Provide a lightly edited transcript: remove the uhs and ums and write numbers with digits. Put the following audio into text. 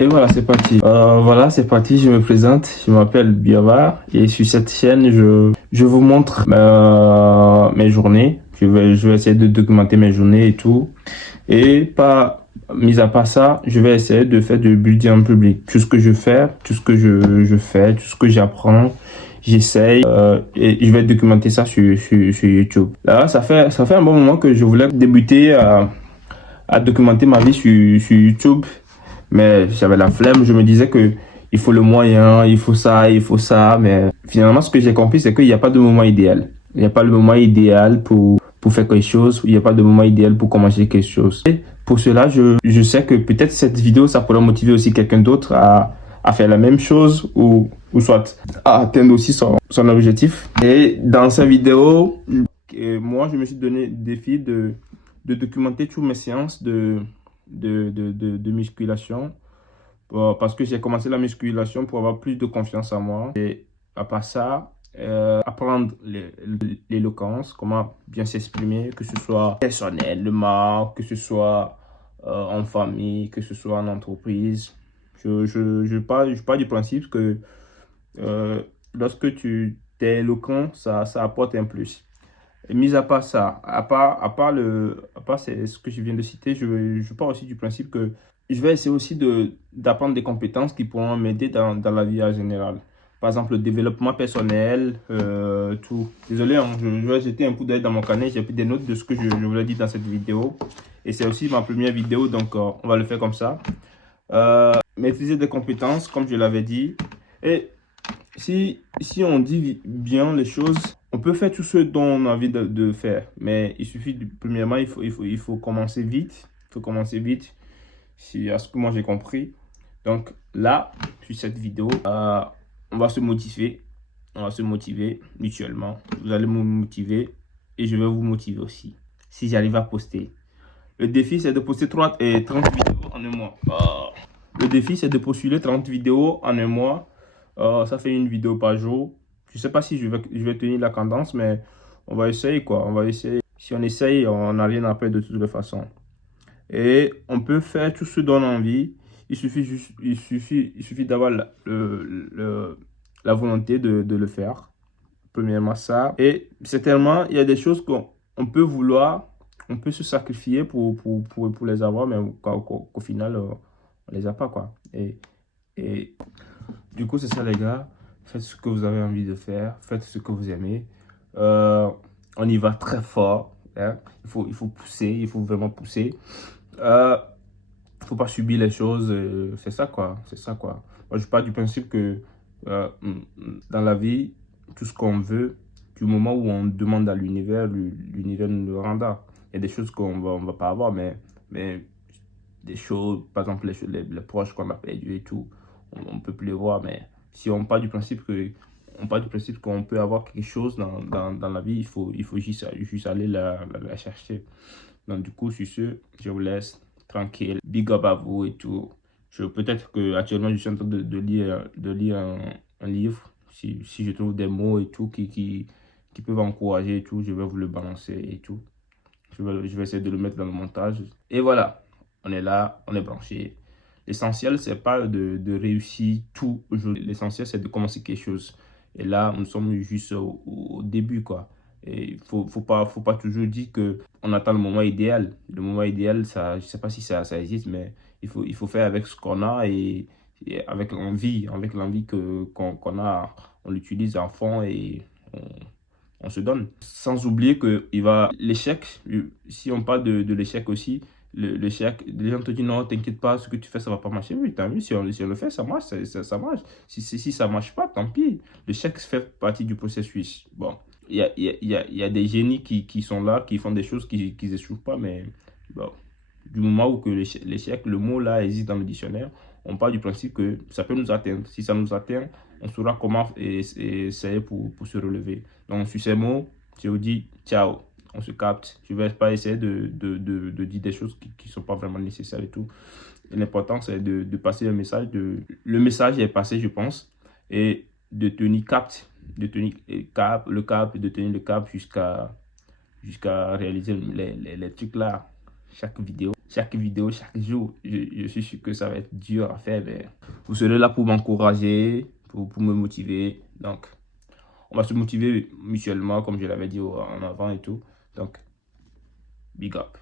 Et voilà, c'est parti. Voilà, c'est parti. Je me présente. Je m'appelle Biava et sur cette chaîne, je vous montre mes journées. Je vais essayer de documenter mes journées et tout. Et pas, mis à part ça, je vais essayer de faire du building en public. Tout ce que je fais, tout ce que je fais, tout ce que j'apprends, j'essaye et je vais documenter ça sur YouTube. Là, ça fait un bon moment que je voulais débuter à documenter ma vie sur YouTube. Mais j'avais la flemme, je me disais que il faut le moyen, il faut ça. Mais finalement, ce que j'ai compris, c'est qu'il n'y a pas de moment idéal. Il n'y a pas le moment idéal pour faire quelque chose. Il n'y a pas de moment idéal pour commencer quelque chose. Et pour cela, je sais que peut-être cette vidéo, ça pourrait motiver aussi quelqu'un d'autre à faire la même chose ou soit à atteindre aussi son objectif. Et dans cette vidéo, moi, je me suis donné le défi de documenter toutes mes séances de musculation parce que j'ai commencé la musculation pour avoir plus de confiance en moi. Et à part ça, apprendre l'éloquence, comment bien s'exprimer, que ce soit personnellement, que ce soit en famille, que ce soit en entreprise. Je pars du principe que lorsque tu es éloquent, ça apporte un plus. Et mis à part ça, à part ce que je viens de citer, je pars aussi du principe que je vais essayer aussi d'apprendre des compétences qui pourront m'aider dans la vie en général. Par exemple, le développement personnel, tout. Désolé, hein, je vais jeter un coup d'œil dans mon carnet. J'ai pris des notes de ce que je vous ai dit dans cette vidéo. Et c'est aussi ma première vidéo, donc on va le faire comme ça. Maîtriser des compétences, comme je l'avais dit. Et si on dit bien les choses, on peut faire tout ce dont on a envie de faire. Mais il suffit, premièrement, il faut commencer vite. Il faut commencer vite, c'est à ce que moi j'ai compris. Donc là, sur cette vidéo, on va se motiver. On va se motiver mutuellement. Vous allez me motiver et je vais vous motiver aussi. Si j'arrive à poster. Le défi, c'est de poster 30 vidéos en un mois. Le défi, c'est de postuler 30 vidéos en un mois. Ça fait une vidéo par jour. Je ne sais pas si je vais tenir la cadence, mais on va essayer quoi. On va essayer. Si on essaye, on n'a rien à perdre de toutes les façons. Et on peut faire tout ce dont on a envie. Il suffit d'avoir la volonté de le faire. Premièrement, ça. Et c'est tellement, il y a des choses qu'on peut vouloir, on peut se sacrifier pour les avoir, mais qu'au final, on les a pas, quoi. Et du coup, c'est ça, les gars. Faites ce que vous avez envie de faire. Faites ce que vous aimez. On y va très fort. Hein. Il faut pousser. Il faut vraiment pousser. Faut pas subir les choses. C'est ça, quoi. C'est ça, quoi. Moi, je pars du principe que dans la vie, tout ce qu'on veut, du moment où on demande à l'univers, l'univers nous le rendra. Il y a des choses on va pas avoir, mais des choses, par exemple, les proches qu'on a perdus et tout, on ne peut plus les voir. Mais si on part du principe qu'on peut avoir quelque chose dans la vie, il faut juste aller la chercher. Donc, du coup, sur ce, je vous laisse tranquille. Big up à vous et tout. Peut-être que actuellement je suis en train de lire un livre. Si je trouve des mots et tout qui peuvent encourager et tout, je vais vous le balancer et tout. Je vais essayer de le mettre dans le montage. Et voilà, on est là, on est branché. L'essentiel, c'est pas de réussir tout aujourd'hui. L'essentiel, c'est de commencer quelque chose. Et là, nous sommes juste au début, quoi. Et faut pas toujours dire que on attend le moment idéal. Le moment idéal, ça, je sais pas si ça existe, mais il faut faire avec ce qu'on a et avec l'envie qu'on a, on l'utilise à fond et on se donne. Sans oublier que l'échec, si on parle de l'échec aussi, l'échec, les gens te disent non, t'inquiète pas, ce que tu fais, ça va pas marcher. Oui, t'as vu, si on le fait, ça marche, ça marche. Si ça marche pas, tant pis. L'échec fait partie du processus. Bon, il y a des génies qui sont là, qui font des choses qui n'échouent pas, mais bon, du moment où que l'échec, le mot là existe dans le dictionnaire, on part du principe que ça peut nous atteindre. Si ça nous atteint, on saura comment essayer pour se relever. Donc, sur ces mots, je vous dis ciao, on se capte. Je ne vais pas essayer de dire des choses qui ne sont pas vraiment nécessaires et tout. L'important, c'est de passer le message. Le message est passé, je pense, et de tenir le cap, de tenir le cap jusqu'à réaliser les trucs là, chaque vidéo. chaque vidéo, chaque jour. Je suis sûr que ça va être dur à faire, mais vous serez là pour m'encourager, pour me motiver. Donc, on va se motiver mutuellement, comme je l'avais dit en avant et tout. Donc, big up.